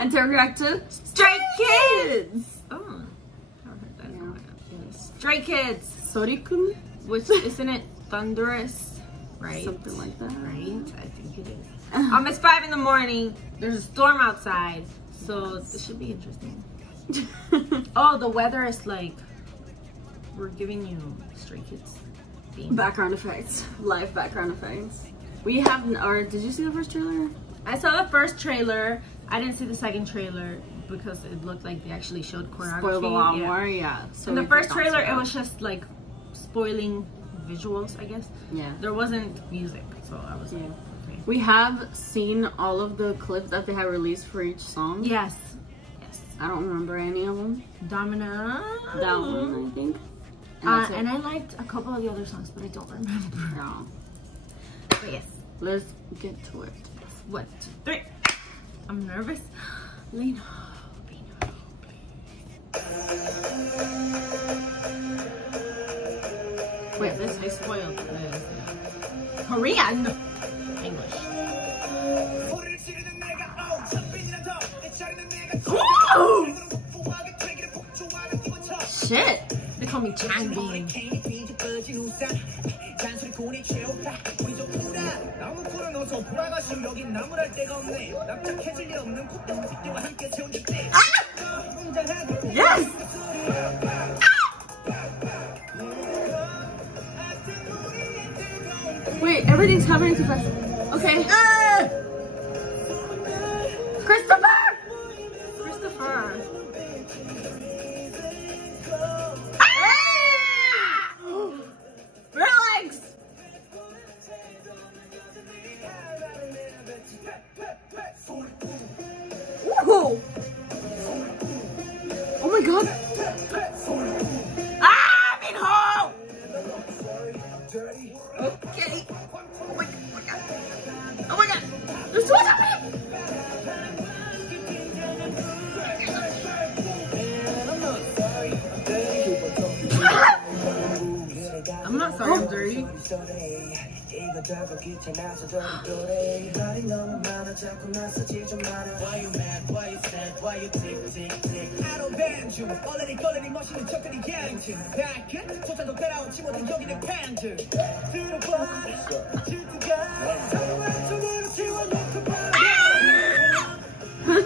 and to react to Stray Kids. Oh, I've heard that. Yeah. Stray Kids. Sorikun? Which, isn't it Thunderous? Right? Something like that. Right? I think it is. It's 5 in the morning. There's a storm outside. So this should be interesting. Oh, the weather is like, we're giving you Stray Kids theme. Background effects. Live background effects. We have, or did you see the first trailer? I saw the first trailer. I didn't see the second trailer because it looked like they actually showed choreography. Spoiled a lot more, yeah. So in the first trailer, it was just like spoiling visuals, I guess. Yeah. There wasn't music, so I was like, okay. We have seen all of the clips that they have released for each song. Yes. Yes. I don't remember any of them. Domina. That one, I think. And I liked a couple of the other songs, but I don't remember. No. But yes. Let's get to it. 1, 2, 3. I'm nervous. Lena. Wait, this I spoiled this. Korean. English. Ooh! Shit! They call me Changbin. Yes! Wait, everything's happening too fast. Okay. Christopher! Christopher. Relax! Whoa! Oh my god! Minho! Okay. Oh my god. Oh my god. There's too much happening. I'm not sorry, I'm dirty.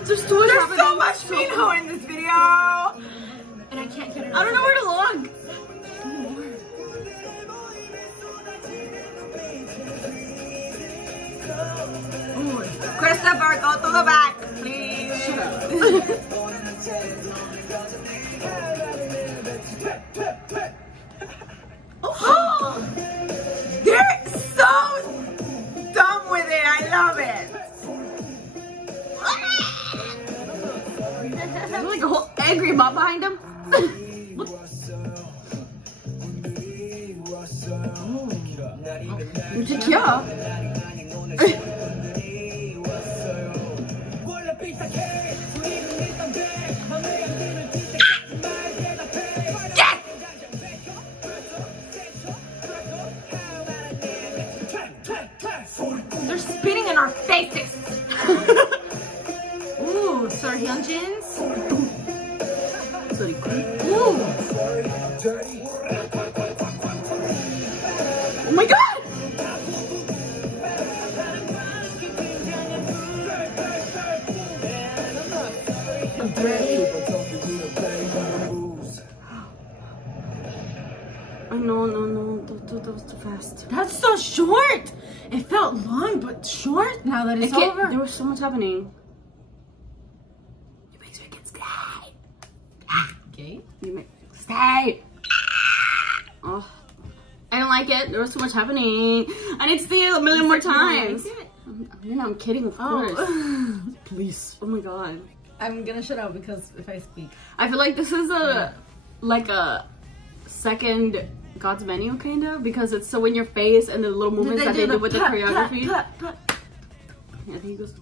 There's so much Minho in this video! And I can't get it. I don't know where to look! Christopher, go to the back, please. Oh, they're so dumb with it. I love it. There's like a whole angry mob behind him. They're spitting in our faces. Ooh, Sir Hyunjin's. Ooh. Oh my god! No, that was too fast. That's so short. It felt long, but short now that it's over. There was so much happening. You make sure it gets stay. Okay. You make stay. Oh, I don't like it. There was so much happening. I need to see it a million more times. I'm kidding, of course. Please. Oh my god. I'm gonna shut up because if I speak, I feel like this is like a second God's Menu kind of, because it's so in your face and the little movements that they do with the choreography. I think he goes.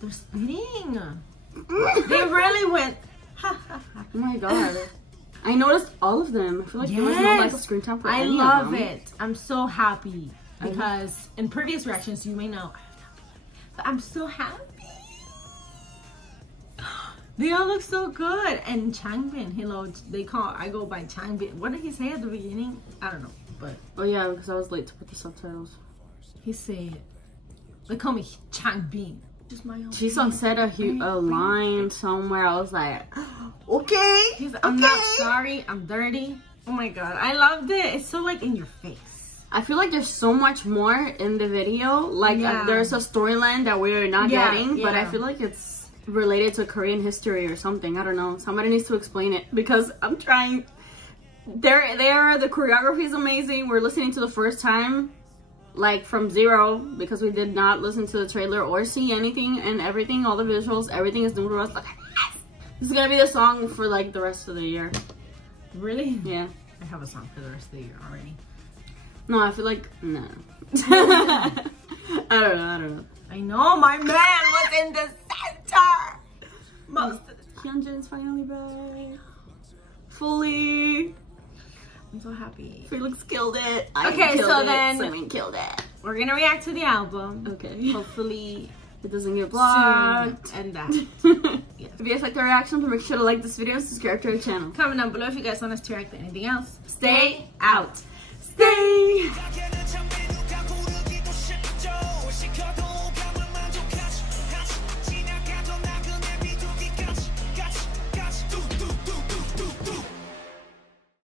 They're spitting. They really went. Oh my god. I noticed all of them. I feel like there was no like screen time for any of them. I love it. I'm so happy because in previous reactions you may know, but I'm so happy. They all look so good. And Changbin, hello, I go by Changbin. What did he say at the beginning? I don't know, but. Oh yeah, because I was late to put the subtitles. He said, they call me Changbin. Jisung said a line somewhere. I was like, okay. I'm not sorry, I'm dirty. Oh my god, I loved it. It's so like in your face. I feel like there's so much more in the video. Like there's a storyline that we're not getting, but I feel like it's related to Korean history or something. I don't know. Somebody needs to explain it because I'm trying. The choreography is amazing. We're listening to the first time, like from zero, because we did not listen to the trailer or see anything and everything. All the visuals, everything is new to us. Like, this is gonna be the song for like the rest of the year. Really? Yeah. I have a song for the rest of the year already. No, I feel like no. I don't know. I know my man was in the center. Most of the time. Hyunjin's finally back. Fully. I'm so happy. Felix killed it. Then killed it. We're gonna react to the album. Okay. Hopefully it doesn't get blocked. Soon, and that. Yes. If you guys like the reaction, make sure to like this video, subscribe to our channel. Comment down below if you guys want us to react to anything else. Stay out. Stay.